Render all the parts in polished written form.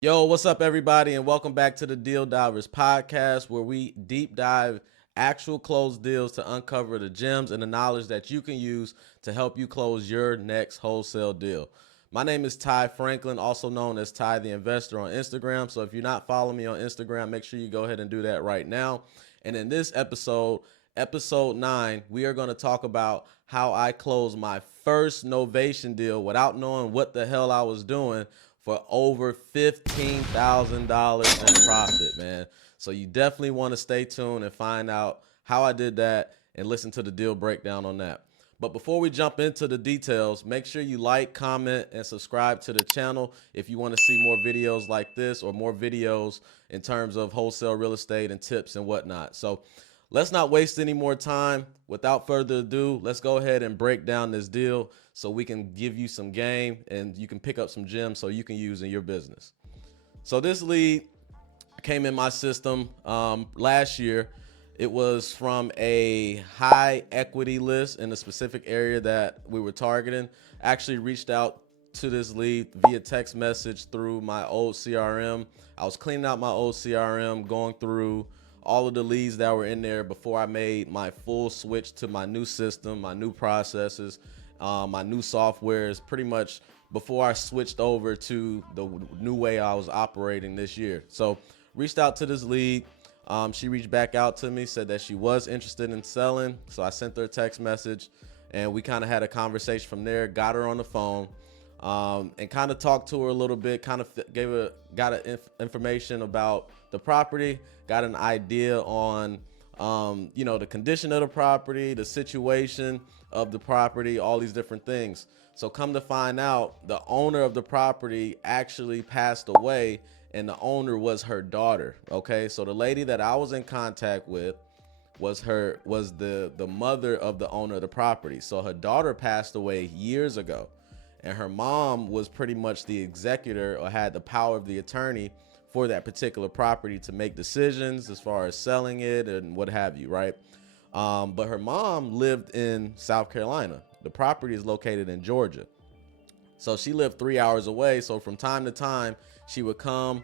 Yo, what's up, everybody, and welcome back to the Deal Divers podcast, where we deep dive actual closed deals to uncover the gems and the knowledge that you can use to help you close your next wholesale deal. My name is Ty Franklin, also known as Ty the Investor on Instagram. So if you're not following me on Instagram, make sure you go ahead and do that right now. And in this episode, episode 9, we are going to talk about how I closed my first Novation deal without knowing what the hell I was doing for over $15,000 in profit, man. So you definitely want to stay tuned and find out how I did that and listen to the deal breakdown on that. But before we jump into the details, make sure you like, comment, and subscribe to the channel if you want to see more videos like this or more videos in terms of wholesale real estate and tips and whatnot. So let's not waste any more time. Without further ado, let's go ahead and break down this deal so we can give you some game and you can pick up some gems so you can use in your business. So this lead came in my system last year. It was from a high equity list in a specific area that we were targeting. Actually reached out to this lead via text message through my old CRM. I was cleaning out my old CRM, going through all of the leads that were in there before I made my full switch to my new system, my new processes, my new softwares, pretty much before I switched over to the new way I was operating this year. So reached out to this lead. She reached back out to me, said that she was interested in selling. So I sent her a text message and we kind of had a conversation from there, got her on the phone, and kind of talked to her a little bit, kind of got information about the property, got an idea on, the condition of the property, the situation of the property, all these different things. So come to find out, the owner of the property actually passed away, and the owner was her daughter. Okay, so the lady that I was in contact with was the mother of the owner of the property. So her daughter passed away years ago, and her mom was pretty much the executor or had the power of the attorney for that particular property to make decisions as far as selling it and what have you, right? But her mom lived in South Carolina. The property is located in Georgia. So she lived 3 hours away. So from time to time, she would come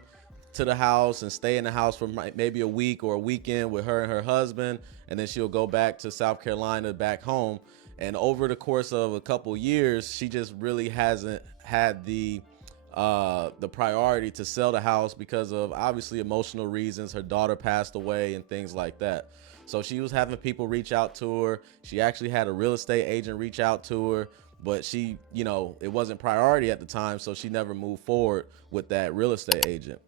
to the house and stay in the house for maybe a week or a weekend with her and her husband. And then she'll go back to South Carolina, back home. And over the course of a couple years, she just really hasn't had the priority to sell the house because of obviously emotional reasons. Her daughter passed away and things like that. So she was having people reach out to her. She actually had a real estate agent reach out to her, but she, it wasn't priority at the time. So she never moved forward with that real estate agent.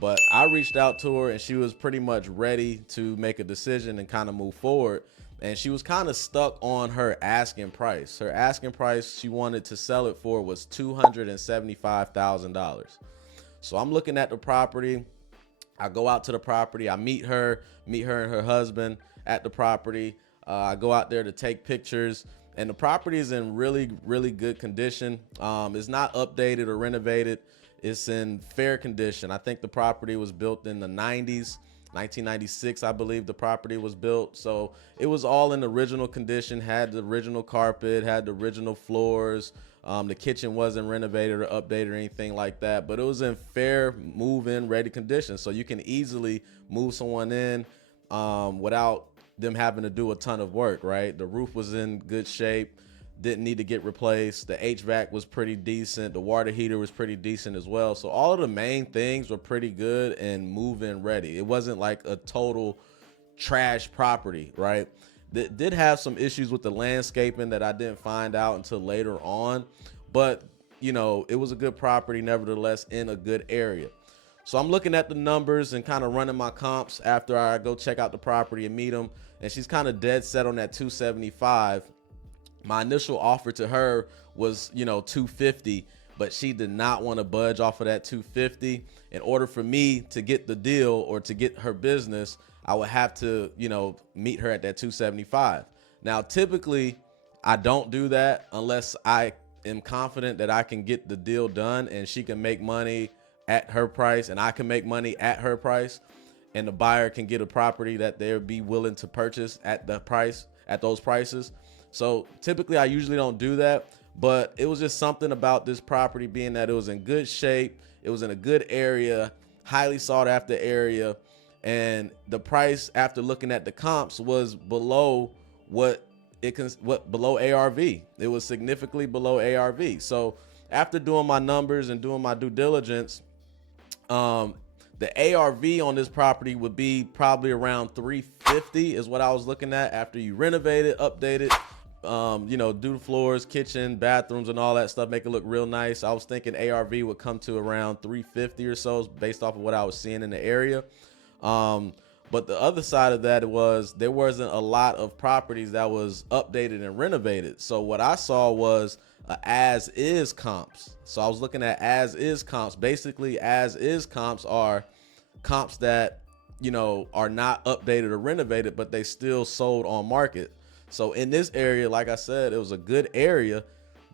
But I reached out to her and she was pretty much ready to make a decision and kind of move forward. And she was kind of stuck on her asking price. Her asking price she wanted to sell it for was $275,000. So I'm looking at the property. I go out to the property. I meet her and her husband at the property. I go out there to take pictures, and the property is in really, really good condition. It's not updated or renovated. It's in fair condition. I think the property was built in the 90s. 1996, I believe the property was built. So it was all in original condition, had the original carpet, had the original floors. The kitchen wasn't renovated or updated or anything like that, but it was in fair move-in ready condition. So you can easily move someone in without them having to do a ton of work, right? The roof was in good shape, didn't need to get replaced. The HVAC was pretty decent. The water heater was pretty decent as well. So all of the main things were pretty good and move-in ready. It wasn't like a total trash property, right? That did have some issues with the landscaping that I didn't find out until later on. But, it was a good property nevertheless in a good area. So I'm looking at the numbers and kind of running my comps after I go check out the property and meet them. And she's kind of dead set on that 275. My initial offer to her was, 250, but she did not want to budge off of that 250. In order for me to get the deal or to get her business, I would have to, meet her at that 275. Now, typically, I don't do that unless I am confident that I can get the deal done and she can make money at her price and I can make money at her price, and the buyer can get a property that they'll be willing to purchase at those prices. So typically I usually don't do that, but it was just something about this property being that it was in good shape. It was in a good area, highly sought after area. And the price, after looking at the comps, was below below ARV. It was significantly below ARV. So after doing my numbers and doing my due diligence, the ARV on this property would be probably around 350 is what I was looking at after you renovate it, update it, do the floors, kitchen, bathrooms, and all that stuff, make it look real nice. I was thinking ARV would come to around 350 or so based off of what I was seeing in the area. But the other side of that was there wasn't a lot of properties that was updated and renovated. So what I saw was as is comps. So I was looking at as is comps. Basically, as is comps are comps that, are not updated or renovated, but they still sold on market. So in this area, like I said, it was a good area.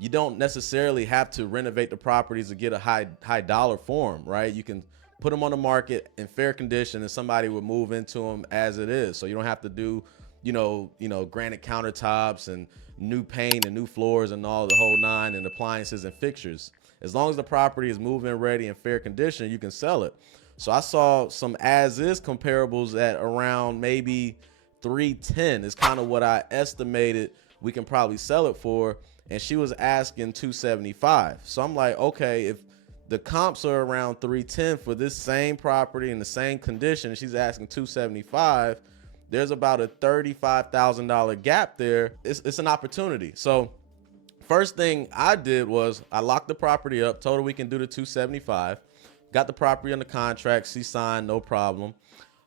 You don't necessarily have to renovate the properties to get a high dollar for them, right? You can put them on the market in fair condition and somebody would move into them as it is. So you don't have to do, granite countertops and new paint and new floors and all the whole nine and appliances and fixtures. As long as the property is move-in ready in fair condition, you can sell it. So I saw some as is comparables at around maybe 310 is kind of what I estimated we can probably sell it for. And she was asking 275. So I'm like, okay, if the comps are around 310 for this same property in the same condition, she's asking 275, there's about a $35,000 gap there. It's an opportunity. So first thing I did was I locked the property up, told her we can do the 275, got the property under contract. She signed, no problem.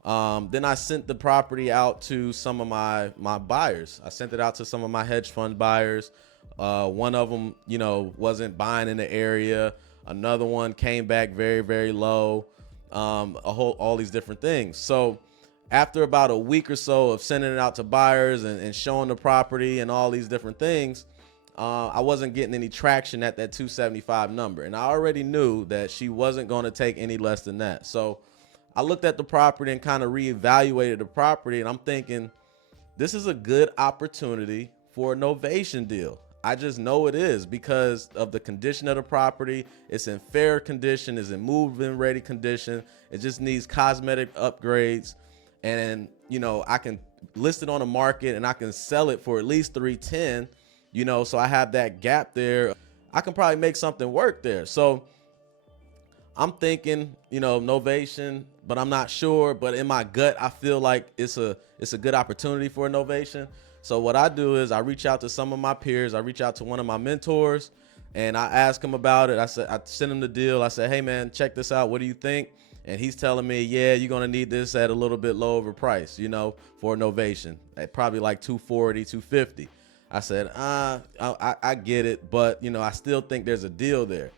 Then I sent the property out to some of my buyers. I sent it out to some of my hedge fund buyers. One of them, wasn't buying in the area. Another one came back very, very low. All these different things. So after about a week or so of sending it out to buyers and showing the property and all these different things, I wasn't getting any traction at that 275 number. And I already knew that she wasn't going to take any less than that. So I looked at the property and kind of reevaluated the property. And I'm thinking, this is a good opportunity for a Novation deal. I just know it is because of the condition of the property. It's in fair condition, it's in move-in ready condition. It just needs cosmetic upgrades. And, I can list it on the market and I can sell it for at least 310, so I have that gap there. I can probably make something work there. So I'm thinking, Novation, but I'm not sure. But in my gut, I feel like it's a good opportunity for a Novation. So what I do is I reach out to some of my peers. I reach out to one of my mentors and I ask him about it. I send him the deal. I said, hey man, check this out. What do you think? And he's telling me, yeah, you're going to need this at a little bit lower price, for a Novation at probably like 240, 250. I said, I get it, but I still think there's a deal there.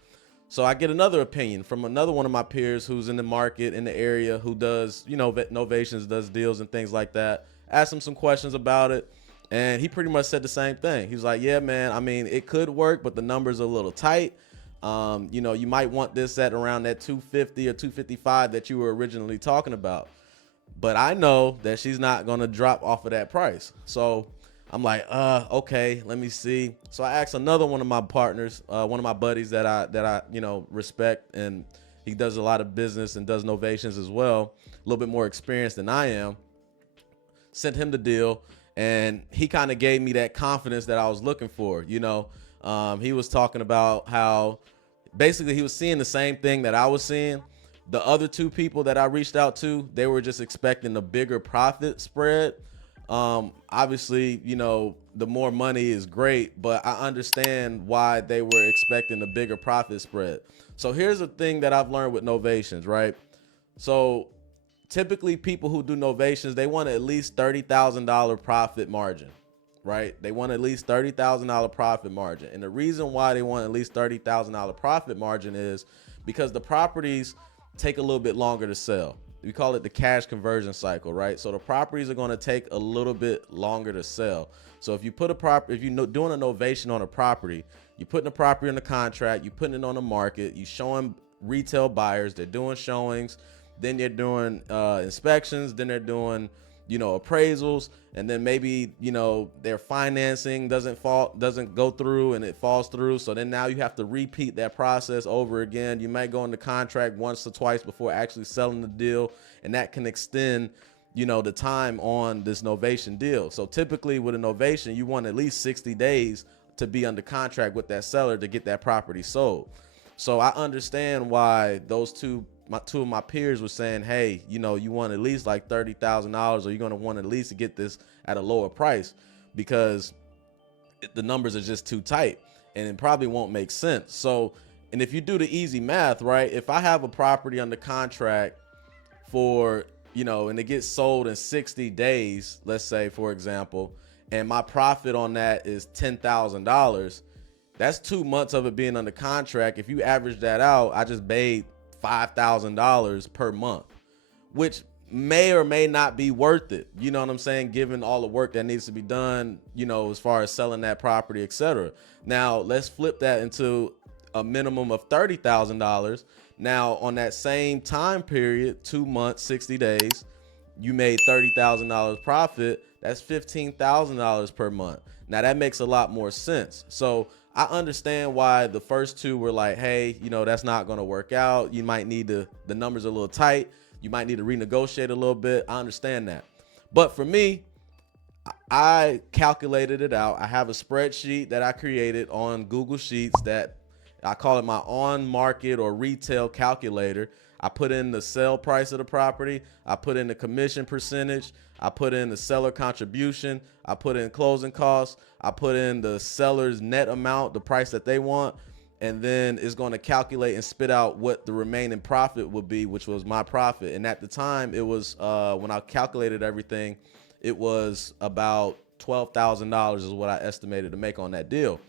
So I get another opinion from another one of my peers who's in the market in the area who does, Novations, does deals and things like that. Asked him some questions about it. And he pretty much said the same thing. He was like, yeah, man, I mean, it could work, but the numbers are a little tight. You might want this at around that 250 or 255 that you were originally talking about. But I know that she's not going to drop off of that price. So I'm like, okay, let me see. So I asked another one of my partners, one of my buddies that I respect, and he does a lot of business and does Novations as well, a little bit more experienced than I am. Sent him the deal, and he kind of gave me that confidence that I was looking for. He was talking about how basically he was seeing the same thing that I was seeing. The other two people that I reached out to, they were just expecting a bigger profit spread. Obviously, the more money is great, but I understand why they were expecting a bigger profit spread. So here's the thing that I've learned with Novations, right? So typically people who do Novations, they want at least $30,000 profit margin, right? They want at least $30,000 profit margin. And the reason why they want at least $30,000 profit margin is because the properties take a little bit longer to sell. We call it the cash conversion cycle, right? So the properties are going to take a little bit longer to sell. So if you put if you're doing a Novation on a property, you're putting the property in the contract, you're putting it on the market, you're showing retail buyers, they're doing showings, then they're doing inspections, then they're doing appraisals, and then maybe, their financing doesn't go through and it falls through. So then now you have to repeat that process over again. You might go into contract once or twice before actually selling the deal, and that can extend, the time on this novation deal. So typically with a novation, you want at least 60 days to be under contract with that seller to get that property sold. So I understand why those two of my peers were saying, hey, you want at least like $30,000, or you're going to want at least to get this at a lower price, because the numbers are just too tight and it probably won't make sense. So, and if you do the easy math, right, if I have a property under contract for, and it gets sold in 60 days, let's say, for example, and my profit on that is $10,000, that's 2 months of it being under contract. If you average that out, I just made $5,000 per month, which may or may not be worth it. You know what I'm saying? Given all the work that needs to be done, as far as selling that property, etc. Now let's flip that into a minimum of $30,000. Now on that same time period, 2 months, 60 days, you made $30,000 profit. That's $15,000 per month. Now that makes a lot more sense. So I understand why the first two were like, hey, that's not going to work out. You might need the numbers are a little tight. You might need to renegotiate a little bit. I understand that. But for me, I calculated it out. I have a spreadsheet that I created on Google Sheets that I call it my on market or retail calculator. I put in the sale price of the property. I put in the commission percentage. I put in the seller contribution. I put in closing costs. I put in the seller's net amount, the price that they want. And then it's going to calculate and spit out what the remaining profit would be, which was my profit. And at the time, it was, when I calculated everything, it was about $12,000 is what I estimated to make on that deal.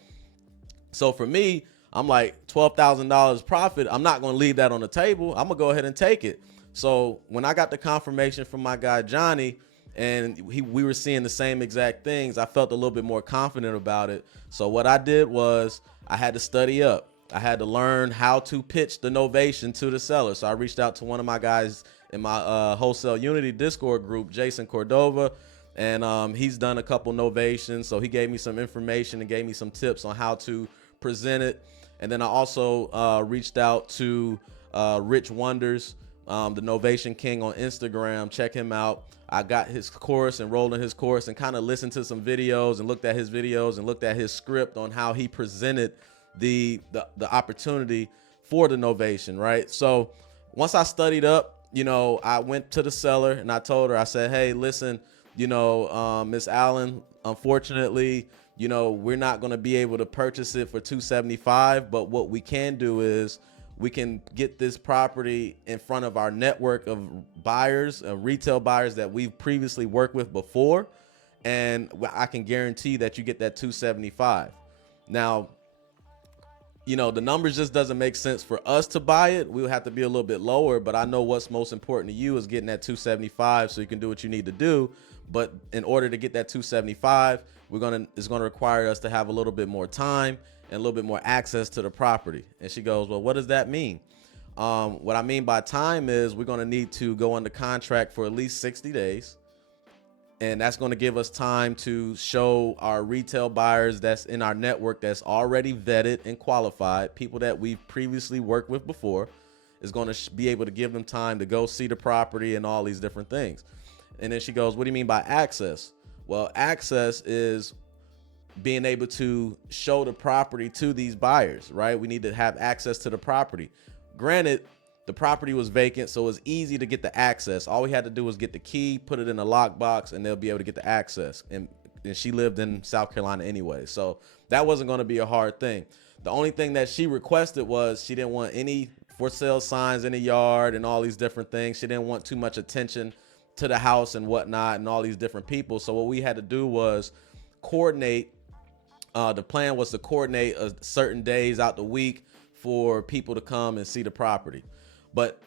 So for me, I'm like, $12,000 profit. I'm not going to leave that on the table. I'm going to go ahead and take it. So when I got the confirmation from my guy, Johnny, and we were seeing the same exact things, I felt a little bit more confident about it. So what I did was I had to study up. I had to learn how to pitch the novation to the seller. So I reached out to one of my guys in my Wholesale Unity Discord group, Jason Cordova, and he's done a couple novations. So he gave me some information and gave me some tips on how to present it. And then I also reached out to Rich Wonders, the Novation King on Instagram. Check him out. I got his course, enrolled in his course, and kind of listened to some videos and looked at his videos and looked at his script on how he presented the opportunity for the novation, right? So once I studied up, I went to the seller and I told her, I said, hey, listen, Miss Allen, unfortunately, we're not going to be able to purchase it for $275, but what we can do is we can get this property in front of our network of buyers, retail buyers that we've previously worked with before, and I can guarantee that you get that $275. Now, the numbers just doesn't make sense for us to buy it. We'll have to be a little bit lower, but I know what's most important to you is getting that $275 so you can do what you need to do. But in order to get that $275, it's gonna require us to have a little bit more time and a little bit more access to the property. And she goes, well, what does that mean? What I mean by time is we're gonna need to go under contract for at least 60 days. And that's going to give us time to show our retail buyers that's in our network that's already vetted and qualified, people that we've previously worked with before, is going to be able to give them time to go see the property and all these different things. And then she goes, what do you mean by access? Well, access is being able to show the property to these buyers, right? We need to have access to the property. Granted, the property was vacant, so it was easy to get the access. All we had to do was get the key, put it in a lockbox, and they'll be able to get the access. And she lived in South Carolina anyway, so that wasn't going to be a hard thing. The only thing that she requested was she didn't want any for sale signs in the yard and all these different things. She didn't want too much attention to the house and whatnot and all these different people. So what we had to do was coordinate. The plan was to coordinate certain days out the week for people to come and see the property. But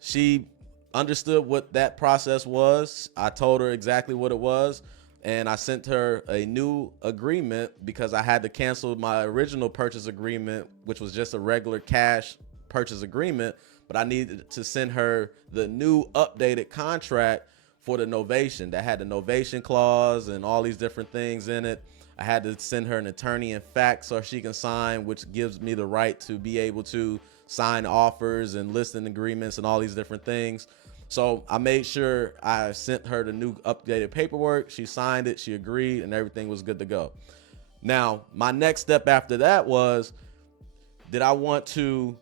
she understood what that process was. I told her exactly what it was, and I sent her a new agreement because I had to cancel my original purchase agreement, which was just a regular cash purchase agreement, but I needed to send her the new updated contract, for the novation that had the novation clause and all these different things in it. I had to send her an attorney in fact so she can sign, which gives me the right to be able to sign offers and listing agreements and all these different things. So I made sure I sent her the new updated paperwork. She signed it, she agreed, and everything was good to go. Now, my next step after that was, did I want to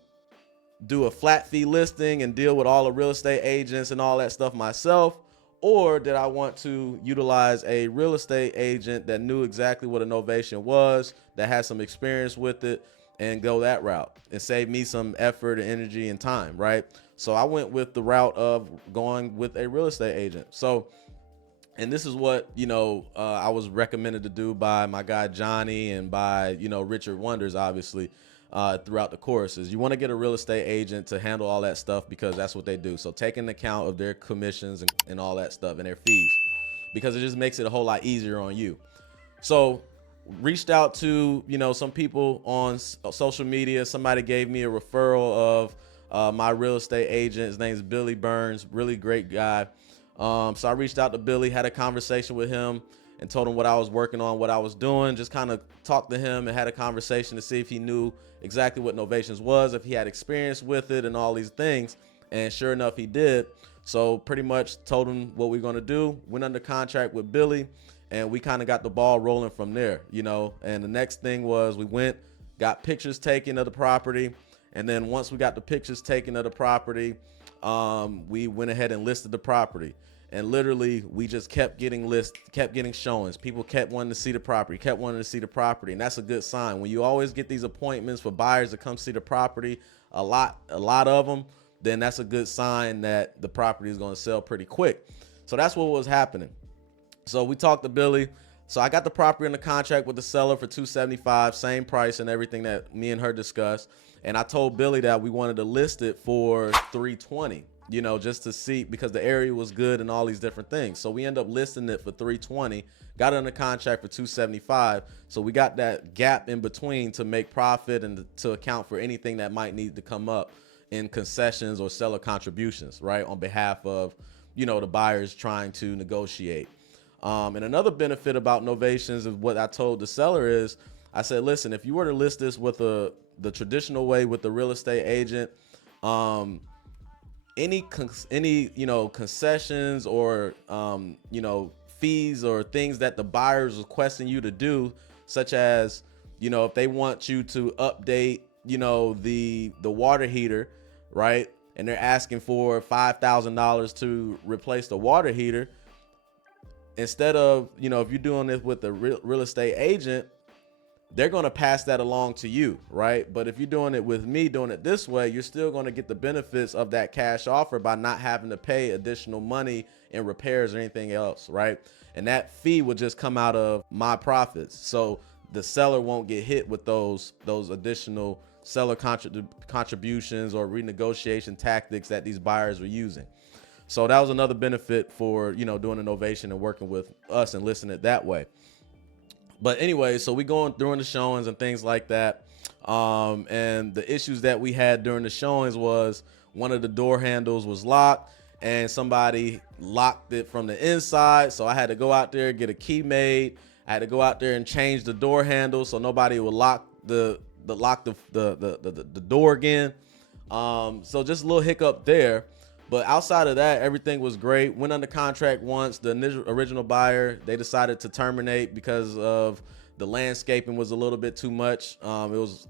do a flat fee listing and deal with all the real estate agents and all that stuff myself? Or did I want to utilize a real estate agent that knew exactly what a novation was, that had some experience with it, and go that route and save me some effort and energy and time, right? So I went with the route of going with a real estate agent. So, and this is what, I was recommended to do by my guy Johnny and by, Richard Wonders, obviously, throughout the course, is you want to get a real estate agent to handle all that stuff, because that's what they do. So take into account of their commissions and all that stuff and their fees, because it just makes it a whole lot easier on you. So reached out to, some people on social media. Somebody gave me a referral of my real estate agent. His name is Billy Burns, really great guy. So I reached out to Billy, had a conversation with him and told him what I was working on, what I was doing, just kind of talked to him and had a conversation to see if he knew exactly what novations was, if he had experience with it and all these things. And sure enough, he did. So pretty much told him what we're going to do, went under contract with Billy, and we kind of got the ball rolling from there, and the next thing was we went, got pictures taken of the property. And then once we got the pictures taken of the property, we went ahead and listed the property. And literally, we just kept getting kept getting showings. People kept wanting to see the property, And that's a good sign. When you always get these appointments for buyers to come see the property, a lot of them, then that's a good sign that the property is going to sell pretty quick. So that's what was happening. So we talked to Billy. So I got the property under contract with the seller for $275, same price and everything that me and her discussed. And I told Billy that we wanted to list it for $320, just to see, because the area was good and all these different things. So we end up listing it for $320, got it under contract for $275. So we got that gap in between to make profit and to account for anything that might need to come up in concessions or seller contributions, right, on behalf of, the buyers trying to negotiate. And another benefit about novations is what I told the seller is, I said, listen, if you were to list this with the traditional way with the real estate agent, any concessions or fees or things that the buyers requesting you to do, such as if they want you to update the water heater, right, and they're asking for $5,000 to replace the water heater, instead of if you're doing this with the real estate agent, they're going to pass that along to you, right? But if you're doing it with me, doing it this way, you're still going to get the benefits of that cash offer by not having to pay additional money in repairs or anything else, right? And that fee would just come out of my profits. So the seller won't get hit with those additional seller contributions or renegotiation tactics that these buyers were using. So that was another benefit for, doing a novation and working with us and listing it that way. But anyway, so we going during the showings and things like that. And the issues that we had during the showings was one of the door handles was locked and somebody locked it from the inside. So I had to go out there, get a key made. I had to go out there and change the door handle so nobody would lock the door again. So just a little hiccup there. But outside of that, everything was great. Went under contract once. The original buyer, they decided to terminate because of the landscaping was a little bit too much. It was,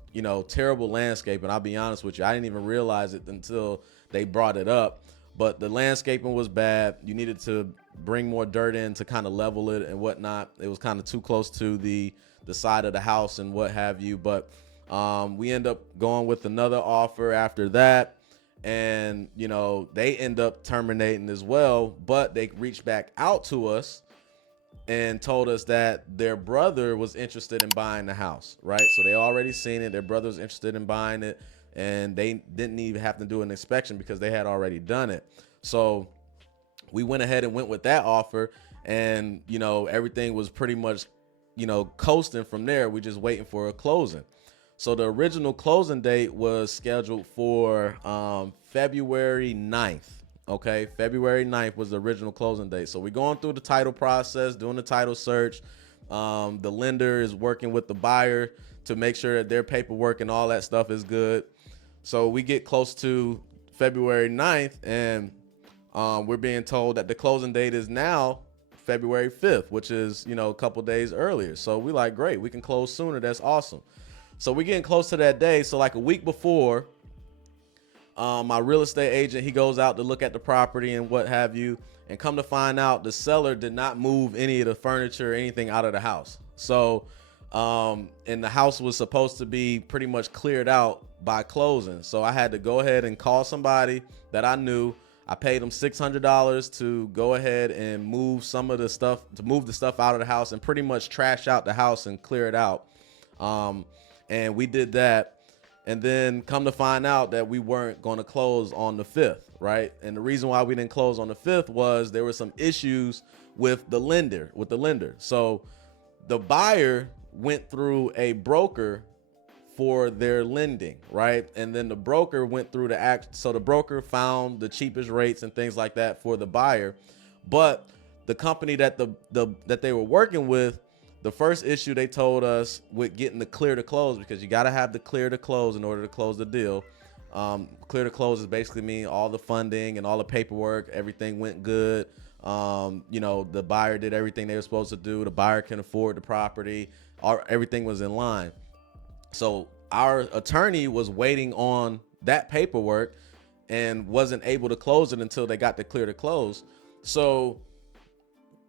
terrible landscaping. I'll be honest with you. I didn't even realize it until they brought it up. But the landscaping was bad. You needed to bring more dirt in to kind of level it and whatnot. It was kind of too close to the side of the house and what have you. But we end up going with another offer after that. And, they end up terminating as well, but they reached back out to us and told us that their brother was interested in buying the house, right? So they already seen it. Their brother was interested in buying it, and they didn't even have to do an inspection because they had already done it. So we went ahead and went with that offer, and, everything was pretty much, coasting from there. We're just waiting for a closing. So the original closing date was scheduled for February 9th. Okay, February 9th was the original closing date. So we're going through the title process, doing the title search. The lender is working with the buyer to make sure that their paperwork and all that stuff is good. So we get close to February 9th, and we're being told that the closing date is now February 5th, which is, a couple days earlier. So we like, great, we can close sooner. That's awesome. So we're getting close to that day. So like a week before, my real estate agent, he goes out to look at the property and what have you, and come to find out the seller did not move any of the furniture or anything out of the house. So, and the house was supposed to be pretty much cleared out by closing. So I had to go ahead and call somebody that I knew. I paid them $600 to go ahead and move some of the stuff, to move the stuff out of the house and pretty much trash out the house and clear it out. And we did that. And then come to find out that we weren't going to close on the 5th, right? And the reason why we didn't close on the 5th was there were some issues with the lender, So the buyer went through a broker for their lending, right? And then the broker went through the act. So the broker found the cheapest rates and things like that for the buyer. But the company that that they were working with, the first issue they told us with getting the clear to close, because you got to have the clear to close in order to close the deal. Clear to close is basically mean all the funding and all the paperwork, everything went good. The buyer did everything they were supposed to do. The buyer can afford the property. Everything was in line. So our attorney was waiting on that paperwork and wasn't able to close it until they got the clear to close. So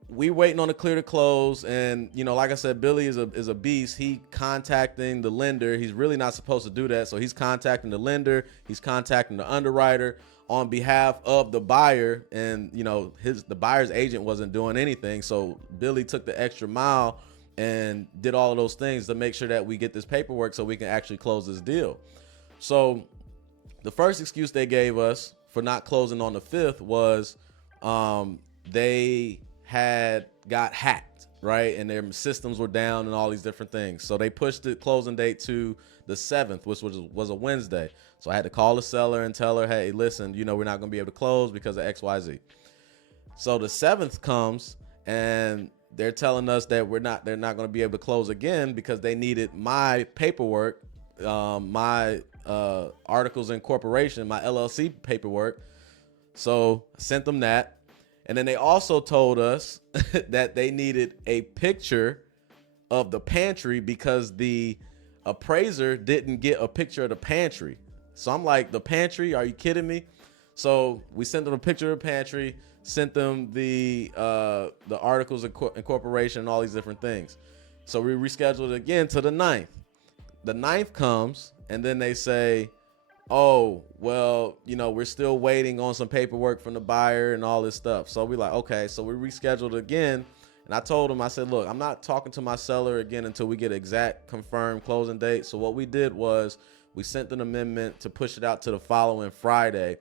we waiting on the clear to close, and like I said, Billy is a beast. He contacting the lender. He's really not supposed to do that. So he's contacting the lender. He's contacting the underwriter on behalf of the buyer, and the buyer's agent wasn't doing anything. So Billy took the extra mile and did all of those things to make sure that we get this paperwork so we can actually close this deal. So the first excuse they gave us for not closing on the 5th was they had got hacked, right? And their systems were down and all these different things. So they pushed the closing date to the 7th, which was a Wednesday. So I had to call the seller and tell her, hey, listen, we're not going to be able to close because of XYZ. So the 7th comes and they're telling us that they're not going to be able to close again because they needed my paperwork, my articles of incorporation, my LLC paperwork. So I sent them that. And then they also told us that they needed a picture of the pantry because the appraiser didn't get a picture of the pantry. So I'm like, the pantry? Are you kidding me? So we sent them a picture of the pantry, sent them the articles of incorporation and all these different things. So we rescheduled it again to the 9th. The 9th comes, and then they say, oh, well, we're still waiting on some paperwork from the buyer and all this stuff. So we like, okay, so we rescheduled again. And I told him, I said, look, I'm not talking to my seller again until we get exact confirmed closing date. So what we did was we sent an amendment to push it out to the following Friday.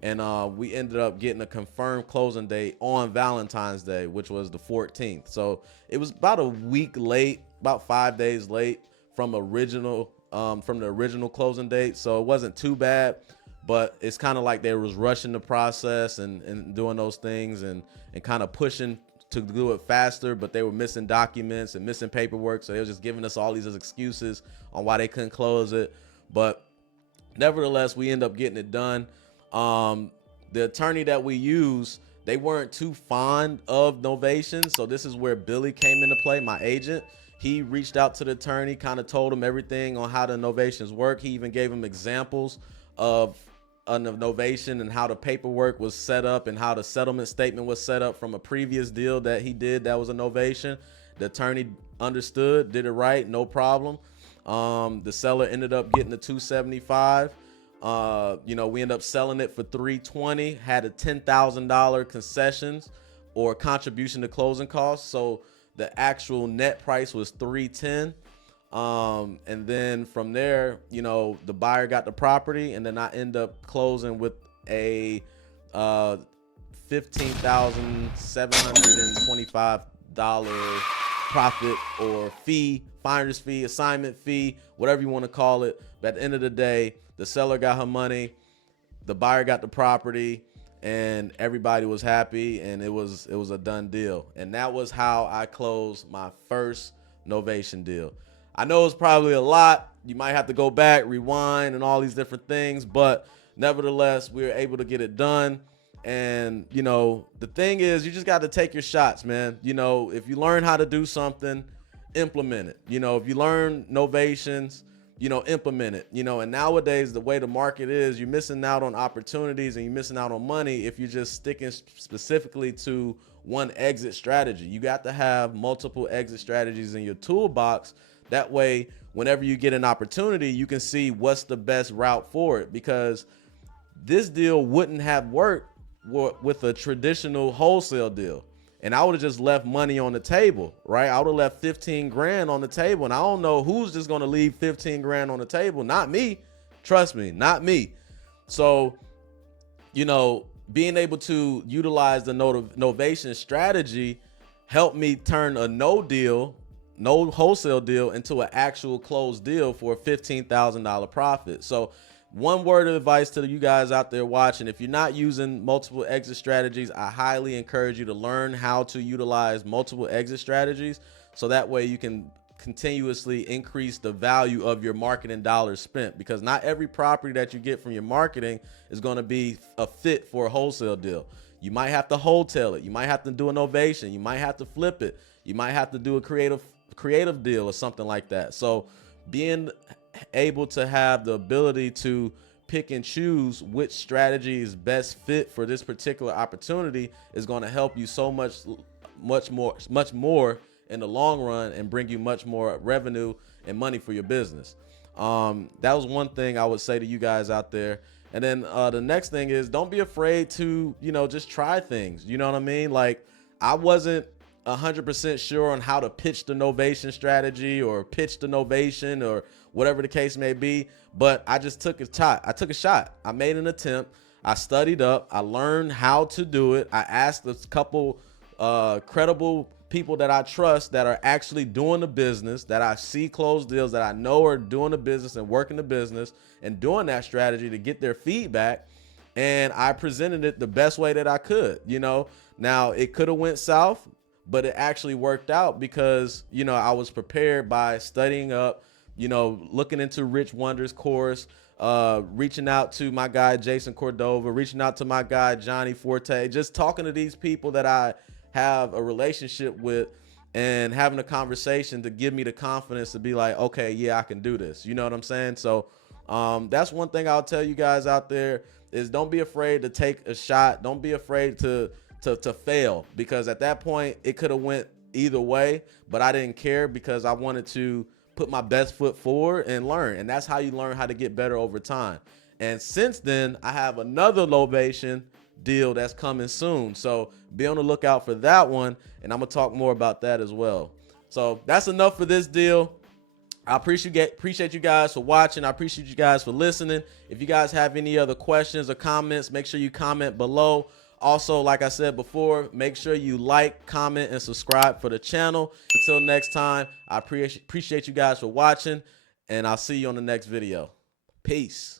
And we ended up getting a confirmed closing date on Valentine's Day, which was the 14th. So it was about a week late, about 5 days late from the original closing date. So it wasn't too bad, but it's kind of like they was rushing the process and doing those things and kind of pushing to do it faster, but they were missing documents and missing paperwork. So they were just giving us all these excuses on why they couldn't close it. But nevertheless, we end up getting it done. The attorney that we use, they weren't too fond of Novation. So this is where Billy came into play, my agent. He reached out to the attorney, kind of told him everything on how the novations work. He even gave him examples of a novation and how the paperwork was set up and how the settlement statement was set up from a previous deal that he did that was a novation. The attorney understood, did it right, no problem. The seller ended up getting the $275. We ended up selling it for $320, had a $10,000 concessions or contribution to closing costs. So the actual net price was $310. And then from there, the buyer got the property, and then I end up closing with a $15,725 profit or fee, finder's fee, assignment fee, whatever you want to call it. But at the end of the day, the seller got her money, the buyer got the property, and everybody was happy, and it was a done deal. And that was how I closed my first Novation deal. I know it's probably a lot. You might have to go back, rewind, and all these different things, but nevertheless, we were able to get it done. And, you know, the thing is, you just got to take your shots, man. You know, if you learn how to do something, implement it. You know, if you learn novations, you know, implement it. You know, and nowadays, the way the market is, you're missing out on opportunities and you're missing out on money if you're just sticking specifically to one exit strategy. You got to have multiple exit strategies in your toolbox. That way, whenever you get an opportunity, you can see what's the best route for it, because this deal wouldn't have worked with a traditional wholesale deal. And I would have just left money on the table, right? I would have left 15 grand on the table. And I don't know who's just going to leave 15 grand on the table. Not me. Trust me, not me. So, you know, being able to utilize the novation strategy helped me turn a no wholesale deal into an actual closed deal for a $15,000 profit. So one word of advice to you guys out there watching: if you're not using multiple exit strategies, I highly encourage you to learn how to utilize multiple exit strategies, so that way you can continuously increase the value of your marketing dollars spent, because not every property that you get from your marketing is going to be a fit for a wholesale deal. You might have to wholesale it. You might have to do a novation. You might have to flip it. You might have to do a creative deal or something like that. So being able to have the ability to pick and choose which strategy is best fit for this particular opportunity is going to help you so much more in the long run, and bring you much more revenue and money for your business. That was one thing I would say to you guys out there. And then the next thing is, don't be afraid to, you know, just try things. You know what I mean? Like, I wasn't 100% sure on how to pitch the novation strategy or pitch the novation or whatever the case may be, but I just took a shot. I made an attempt. I studied up. I learned how to do it. I asked a couple credible people that I trust that are actually doing the business, that I see close deals, that I know are doing the business and working the business and doing that strategy, to get their feedback. And I presented it the best way that I could. You know, now it could have went south, but it actually worked out because, you know, I was prepared by studying up, you know, looking into Rich Wonder's course, reaching out to my guy Jason Cordova, reaching out to my guy Johnny Forte, just talking to these people that I have a relationship with, and having a conversation to give me the confidence to be like, okay, yeah, I can do this. You know what I'm saying? So that's one thing I'll tell you guys out there, is don't be afraid to take a shot. Don't be afraid to fail, because at that point it could have went either way, but I didn't care, because I wanted to put my best foot forward and learn. And that's how you learn how to get better over time. And since then, I have another novation deal that's coming soon, so be on the lookout for that one, and I'm gonna talk more about that as well. So that's enough for this deal. I appreciate you guys for watching. I appreciate you guys for listening. If you guys have any other questions or comments, make sure you comment below. Also, like I said before, make sure you like, comment, and subscribe for the channel. Until next time, I appreciate you guys for watching, and I'll see you on the next video. Peace.